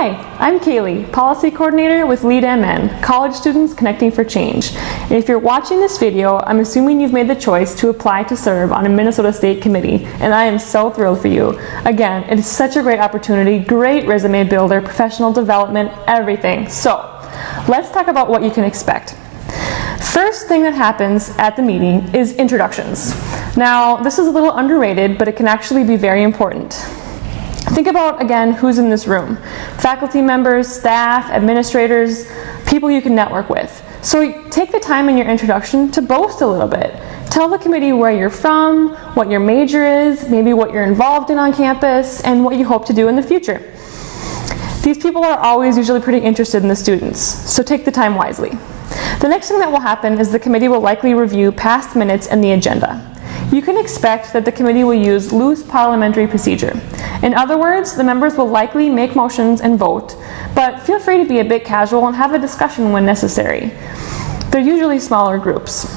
Hi, I'm Kaylee, Policy Coordinator with Lead MN, College Students Connecting for Change. And if you're watching this video, I'm assuming you've made the choice to apply to serve on a Minnesota State Committee, and I am so thrilled for you. Again, it is such a great opportunity, great resume builder, professional development, everything. So, let's talk about what you can expect. First thing that happens at the meeting is introductions. Now, this is a little underrated, but it can actually be very important. Think about, again, who's in this room. Faculty members, staff, administrators, people you can network with. So take the time in your introduction to boast a little bit. Tell the committee where you're from, what your major is, maybe what you're involved in on campus, and what you hope to do in the future. These people are always usually pretty interested in the students, so take the time wisely. The next thing that will happen is the committee will likely review past minutes and the agenda. You can expect that the committee will use loose parliamentary procedure. In other words, the members will likely make motions and vote, but feel free to be a bit casual and have a discussion when necessary. They're usually smaller groups.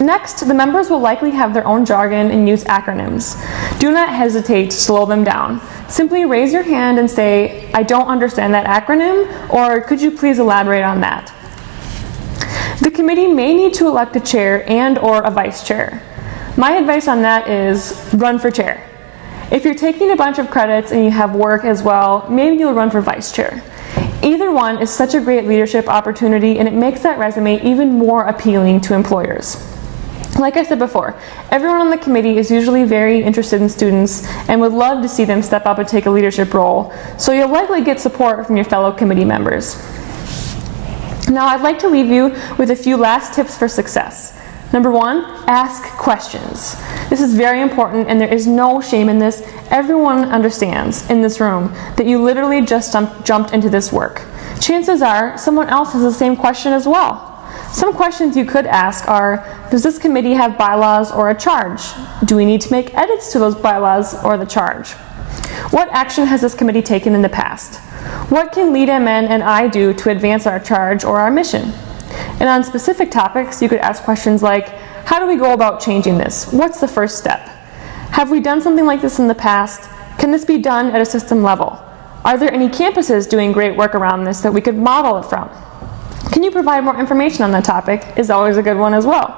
Next, the members will likely have their own jargon and use acronyms. Do not hesitate to slow them down. Simply raise your hand and say, "I don't understand that acronym," or "Could you please elaborate on that?" The committee may need to elect a chair and/or a vice chair. My advice on that is run for chair. If you're taking a bunch of credits and you have work as well, maybe you'll run for vice chair. Either one is such a great leadership opportunity, and it makes that resume even more appealing to employers. Like I said before, everyone on the committee is usually very interested in students and would love to see them step up and take a leadership role, so you'll likely get support from your fellow committee members. Now, I'd like to leave you with a few last tips for success. Number one, ask questions. This is very important, and there is no shame in this. Everyone understands in this room that you literally just jumped into this work. Chances are someone else has the same question as well. Some questions you could ask are, does this committee have bylaws or a charge? Do we need to make edits to those bylaws or the charge? What action has this committee taken in the past? What can Lead MN and I do to advance our charge or our mission? And on specific topics, you could ask questions like, how do we go about changing this? What's the first step? Have we done something like this in the past? Can this be done at a system level? Are there any campuses doing great work around this that we could model it from? Can you provide more information on that topic? Is always a good one as well.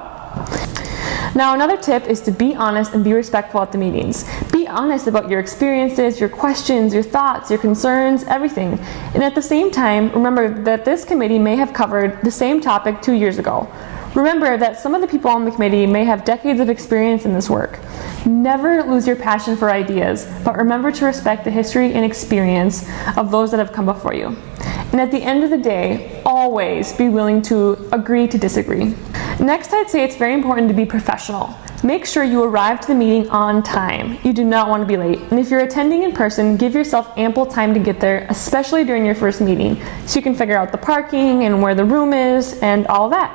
Now, another tip is to be honest and be respectful at the meetings. Be honest about your experiences, your questions, your thoughts, your concerns, everything. And at the same time, remember that this committee may have covered the same topic 2 years ago. Remember that some of the people on the committee may have decades of experience in this work. Never lose your passion for ideas, but remember to respect the history and experience of those that have come before you. And at the end of the day, always be willing to agree to disagree. Next, I'd say it's very important to be professional. Make sure you arrive to the meeting on time. You do not want to be late. And if you're attending in person, give yourself ample time to get there, especially during your first meeting, so you can figure out the parking and where the room is and all that.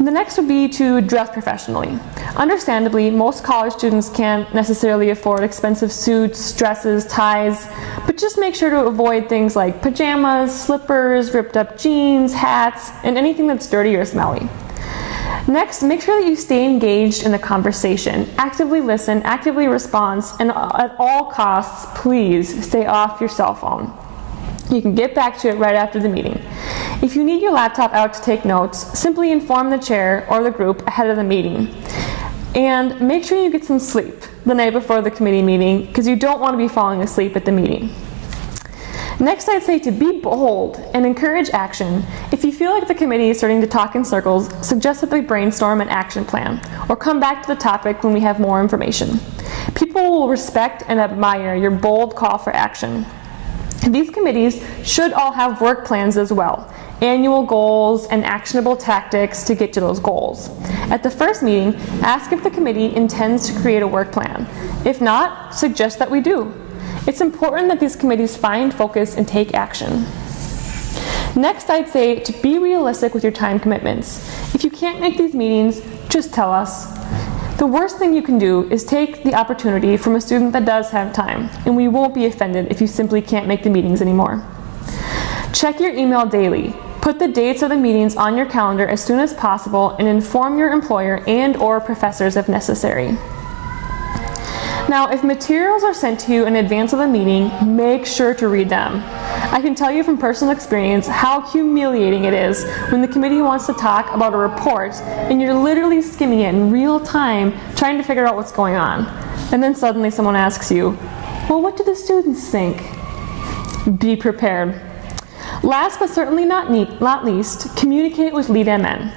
The next would be to dress professionally. Understandably, most college students can't necessarily afford expensive suits, dresses, ties, but just make sure to avoid things like pajamas, slippers, ripped up jeans, hats, and anything that's dirty or smelly. Next, make sure that you stay engaged in the conversation. Actively listen, actively respond, and at all costs, please stay off your cell phone. You can get back to it right after the meeting. If you need your laptop out to take notes, simply inform the chair or the group ahead of the meeting. And make sure you get some sleep the night before the committee meeting, because you don't want to be falling asleep at the meeting. Next, I'd say to be bold and encourage action. If you feel like the committee is starting to talk in circles, suggest that they brainstorm an action plan, or come back to the topic when we have more information. People will respect and admire your bold call for action. These committees should all have work plans as well, annual goals and actionable tactics to get to those goals. At the first meeting, ask if the committee intends to create a work plan. If not, suggest that we do. It's important that these committees find focus and take action. Next, I'd say to be realistic with your time commitments. If you can't make these meetings, just tell us. The worst thing you can do is take the opportunity from a student that does have time, and we won't be offended if you simply can't make the meetings anymore. Check your email daily. Put the dates of the meetings on your calendar as soon as possible and inform your employer and/or professors if necessary. Now, if materials are sent to you in advance of the meeting, make sure to read them. I can tell you from personal experience how humiliating it is when the committee wants to talk about a report and you're literally skimming it in real time trying to figure out what's going on. And then suddenly someone asks you, well, what do the students think? Be prepared. Last but certainly not least, communicate with LeadMN.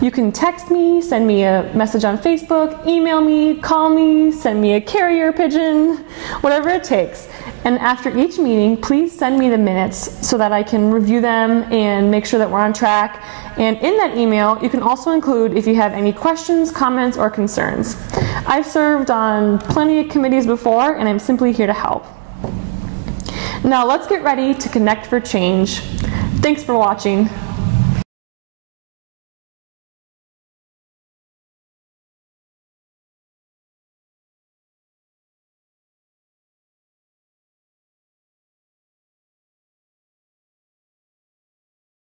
You can text me, send me a message on Facebook, email me, call me, send me a carrier pigeon, whatever it takes. And after each meeting, please send me the minutes so that I can review them and make sure that we're on track. And in that email, you can also include if you have any questions, comments, or concerns. I've served on plenty of committees before, and I'm simply here to help. Now let's get ready to connect for change. Thanks for watching.